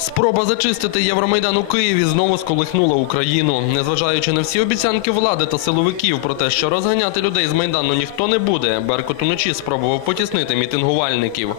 Спроба зачистити Євромайдан у Києві знову сколихнула Україну. Незважаючи на всі обіцянки влади та силовиків про те, що розганяти людей з Майдану ніхто не буде, Беркут уночі спробував потіснити мітингувальників.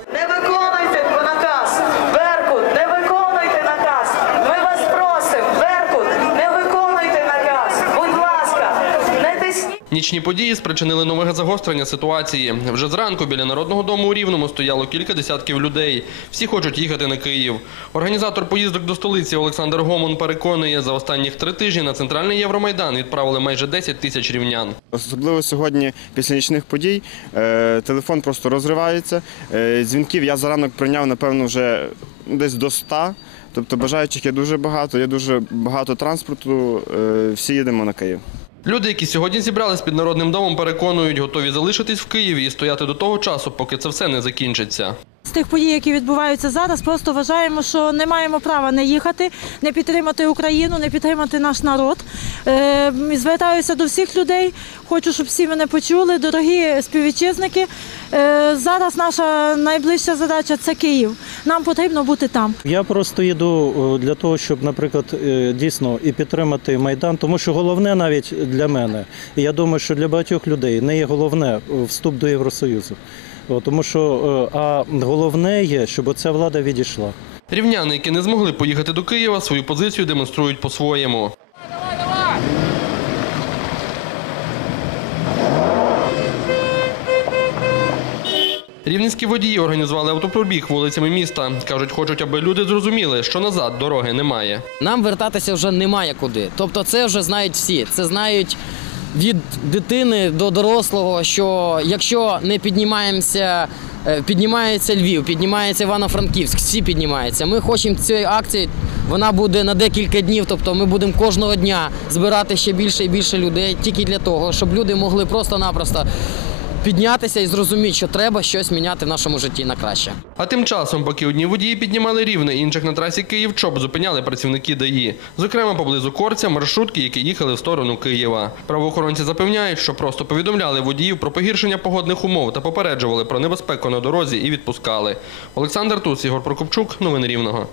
Нічні події спричинили нове загострення ситуації. Вже зранку біля Народного дому у Рівному стояло кілька десятків людей. Всі хочуть їхати на Київ. Організатор поїздок до столиці Олександр Гомон переконує, за останніх три тижні на центральний Євромайдан відправили майже 10 тисяч рівнян. Особливо сьогодні, після нічних подій, е, телефон просто розривається. Е, Дзвінків я заранок прийняв, напевно, вже десь до 100. Тобто бажаючих є дуже багато, є дуже багато транспорту. е, Всі їдемо на Київ. Люди, які сьогодні зібрались під Народним домом, переконують, готові залишитись в Києві і стояти до того часу, поки це все не закінчиться. З тих подій, які відбуваються зараз, просто вважаємо, що не маємо права не їхати, не підтримати Україну, не підтримати наш народ. Е, звертаюся до всіх людей. Хочу, щоб всі мене почули. Дорогі співвітчизники. Е, зараз наша найближча задача це Київ. Нам потрібно бути там. Я просто їду е, для того, щоб, наприклад, е, дійсно і підтримати майдан, тому що головне навіть для мене, і я думаю, що для багатьох людей не є головне е, вступ до Євросоюзу. Тому що а головне є, щоб оця влада відійшла. Рівняни, які не змогли поїхати до Києва, свою позицію демонструють по-своєму. Рівненські водії організували автопробіг вулицями міста. Кажуть, хочуть, аби люди зрозуміли, що назад дороги немає. Нам вертатися вже немає куди. Тобто, це вже знають всі. Це знають від дитини до дорослого, що якщо не піднімаємося, е, піднімається Львів, піднімається Івано-Франківськ, всі піднімаються. Ми хочемо цієї акції. Вона буде на декілька днів, тобто ми будемо кожного дня збирати ще більше і більше людей, тільки для того, щоб люди могли просто-напросто піднятися і зрозуміти, що треба щось міняти в нашому житті на краще. А тим часом, поки одні водії піднімали рівне, інших на трасі Київ-Чоп зупиняли працівники ДАІ. Зокрема, поблизу Корця маршрутки, які їхали в сторону Києва. Правоохоронці запевняють, що просто повідомляли водіїв про погіршення погодних умов та попереджували про небезпеку на дорозі і відпускали. Олександр Туц, Ігор Прокопчук, новини Рівного.